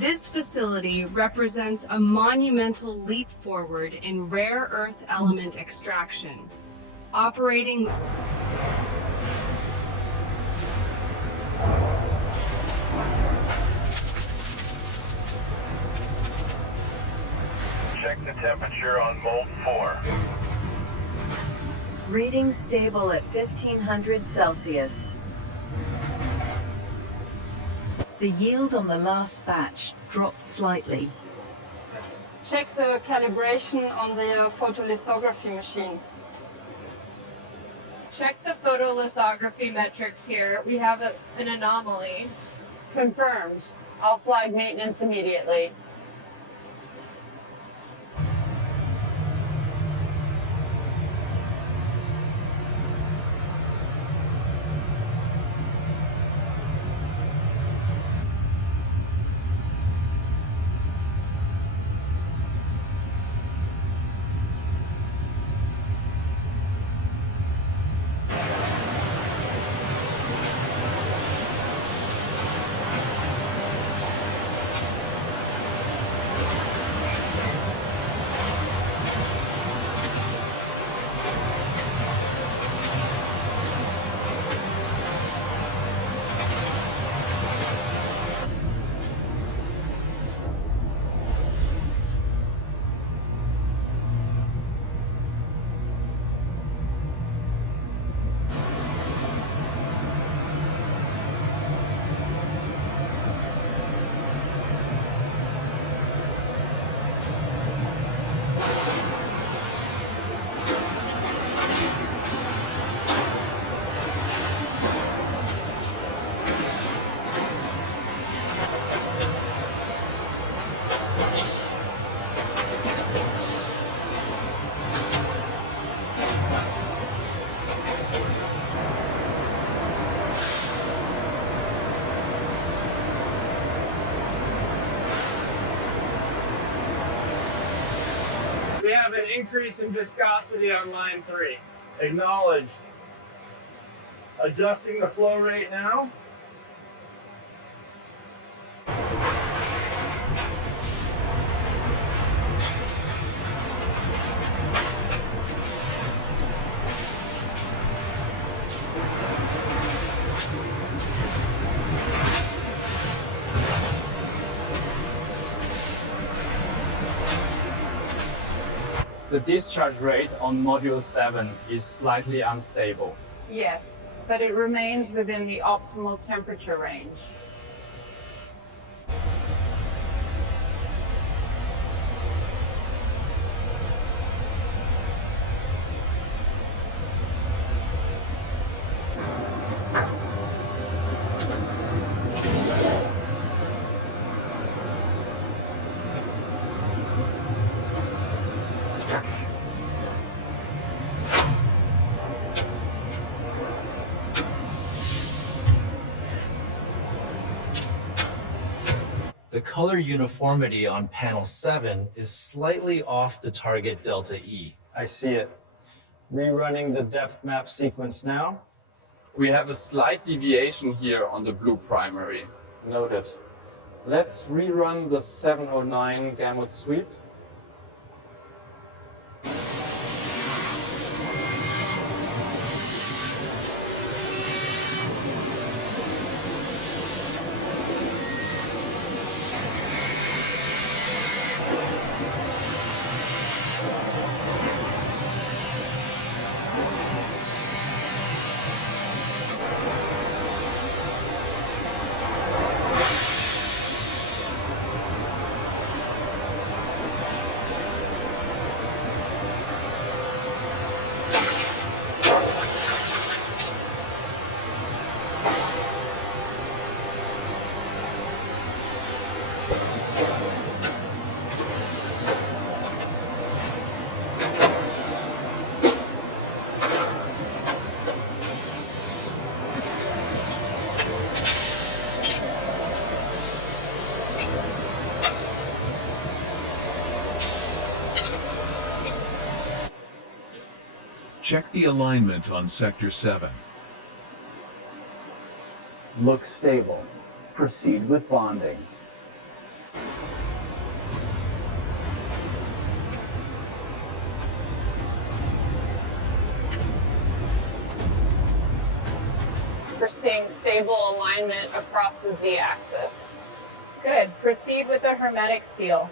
This facility represents a monumental leap forward in rare earth element extraction, operating Check the temperature on mold 4. Reading stable at 1500 Celsius. The yield on the last batch dropped slightly. Check the calibration on the photolithography machine. Check the photolithography metrics here. We have an anomaly. Confirmed. I'll flag maintenance immediately. We have an increase in viscosity on line 3. Acknowledged. Adjusting the flow rate now. The discharge rate on module 7 is slightly unstable. Yes, but it remains within the optimal temperature range. The color uniformity on panel 7 is slightly off the target delta E. I see it. Rerunning the depth map sequence now. We have a slight deviation here on the blue primary. Noted. Let's rerun the 709 gamut sweep. Check the alignment on Sector 7. Looks stable. Proceed with bonding. seeing stable alignment across the z-axis. Good. Proceed with the hermetic seal.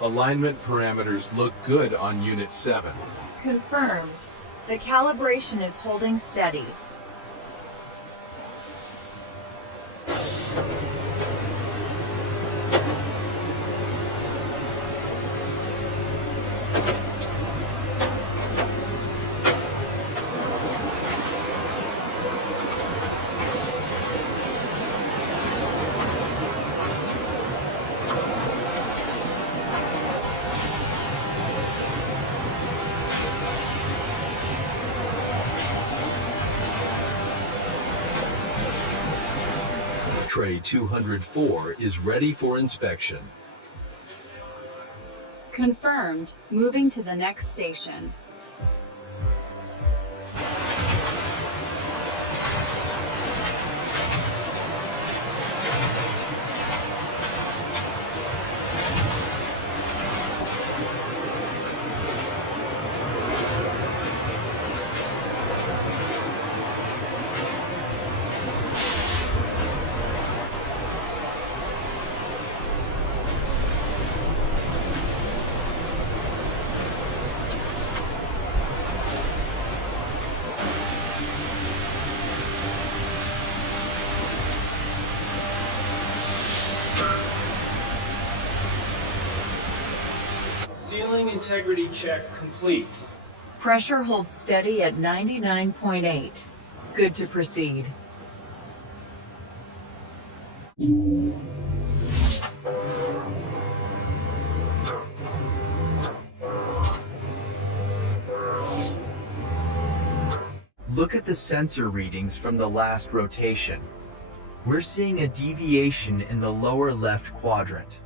Alignment parameters look good on Unit 7. Confirmed. The calibration is holding steady. Tray 204 is ready for inspection. Confirmed. Moving to the next station. Sealing integrity check complete. Pressure holds steady at 99.8. Good to proceed. Look at the sensor readings from the last rotation. We're seeing a deviation in the lower left quadrant.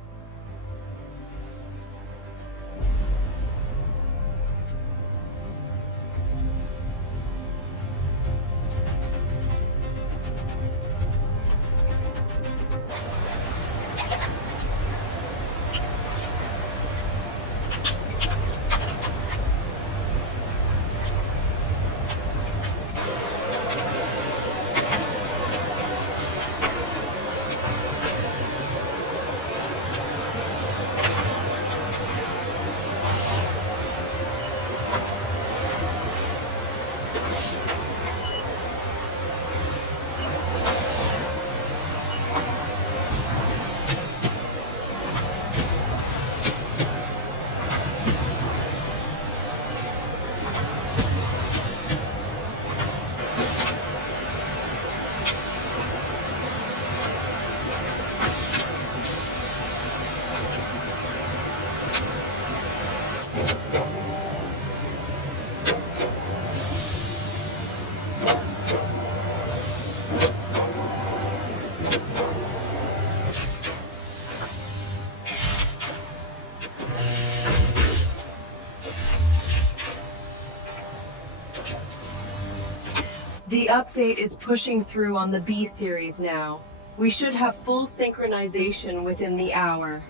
The update is pushing through on the B series now. We should have full synchronization within the hour.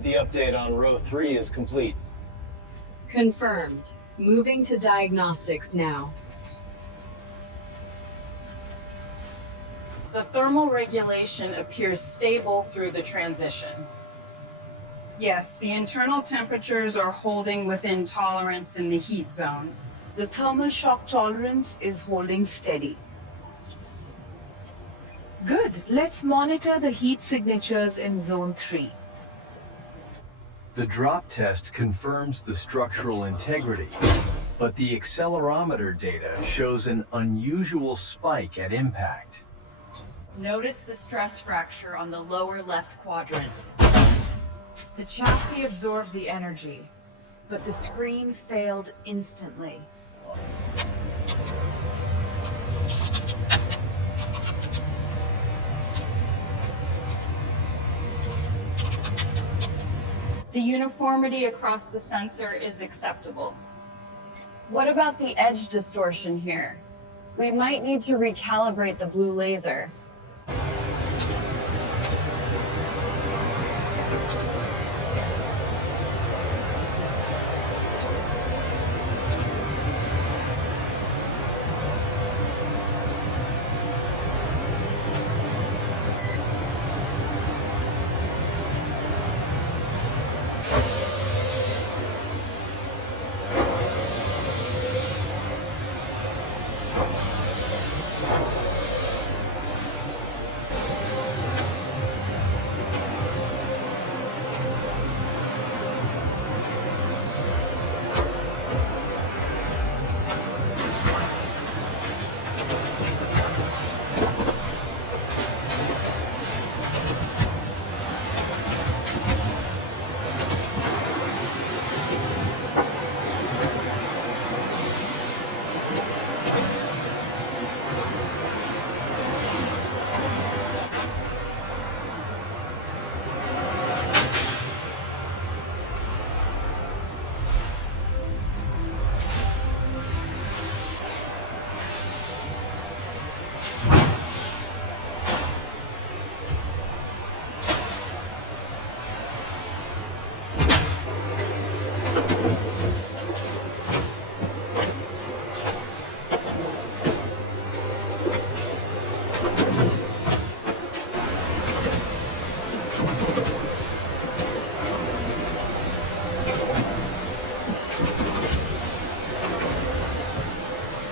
The update on row 3 is complete. Confirmed. Moving to diagnostics now. The thermal regulation appears stable through the transition. Yes, the internal temperatures are holding within tolerance in the heat zone. The thermal shock tolerance is holding steady. Good. Let's monitor the heat signatures in Zone 3. The drop test confirms the structural integrity, but the accelerometer data shows an unusual spike at impact. Notice the stress fracture on the lower left quadrant. The chassis absorbed the energy, but the screen failed instantly. The uniformity across the sensor is acceptable. What about the edge distortion here? We might need to recalibrate the blue laser.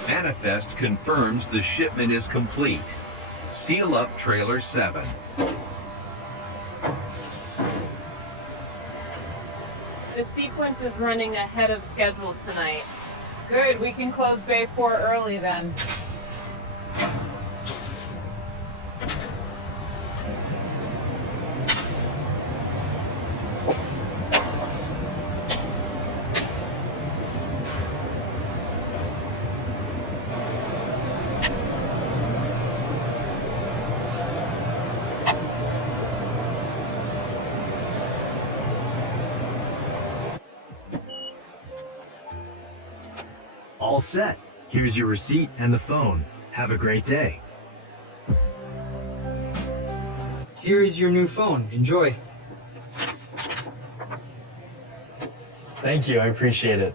Manifest confirms the shipment is complete. Seal up Trailer 7. The sequence is running ahead of schedule tonight. Good, we can close Bay 4 early then. All set. Here's your receipt and the phone. Have a great day. Here is your new phone. Enjoy. Thank you, I appreciate it.